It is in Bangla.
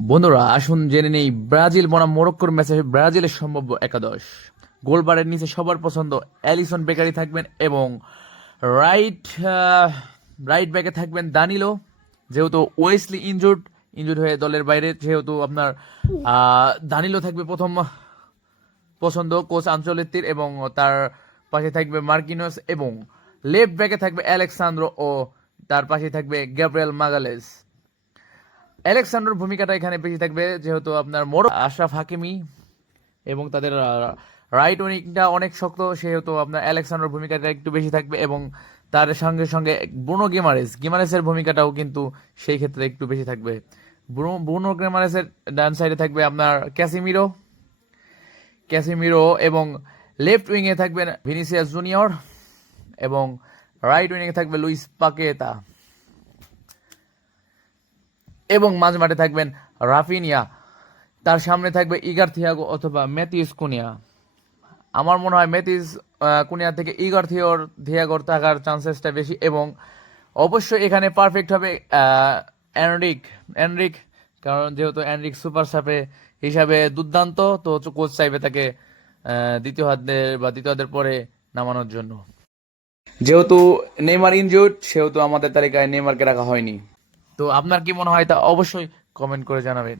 বন্ধুরা আসুন জেনে নেই ব্রাজিল বনাম মরক্কোর ম্যাচে ব্রাজিলের সম্ভাব্য একাদশ। গোলবারের নিচে সবার পছন্দ অ্যালিসন বেকারি থাকবেন এবং রাইট রাইট ব্যাকে থাকবেন দানিলো। যেহেতু ওয়েসলি ইনজুর্ড হয়ে দলের বাইরে, যেহেতু আপনার দানিলো থাকবে প্রথম পছন্দ কোচ আনচেলত্তির, এবং তার পাশে থাকবে মার্কিনোস, এবং লেফট ব্যাকে থাকবে অ্যালেক্সান্দ্রো ও তার পাশে থাকবে গ্যাব্রিয়েল মাগালেস। অ্যালেক্সান্ডার ভূমিকাটা এখানে বেশি থাকবে, যেহেতু আপনার আশরাফ হাকিমি এবং তাদের রাইট উইংটা অনেক শক্ত, সেহেতু আপনার অ্যালেক্সান্ডার ভূমিকাটা একটু বেশি থাকবে, এবং তার সঙ্গে সঙ্গে ব্রুনো গিমারেসের ভূমিকাটাও কিন্তু সেই ক্ষেত্রে একটু বেশি থাকবে। ব্রুনো গিমারেসের ডান সাইডে থাকবে আপনার ক্যাসিমিরো, এবং লেফট উইংয়ে থাকবেন ভিনিসিয়াস জুনিয়র, এবং রাইট উইংয়ে থাকবে লুইস পাকেতা, এবং মাঝ মাঠে থাকবেন রাফিনিয়া। তার সামনে থাকবে ইগার থিয়াগো অথবা ম্যাথিউস কুনিয়া। আমার মনে হয় কুনিয়া থেকে থিয়াগোর থাকার চান্সেসটা বেশি, এবং অবশ্যই এখানে পারফেক্ট হবে এনরিক, কারণ যেহেতু এনরিক সুপার সাপে হিসাবে দুর্দান্ত, তো কোচ চাইবে তাকে দ্বিতীয় হাতের পরে নামানোর জন্য। যেহেতু নেইমার ইনজুর্ড, সেহেতু আমাদের তালিকায় নেইমারকে রাখা হয়নি। তো আপনার কি মনে হয় তা অবশ্যই কমেন্ট করে জানাবেন।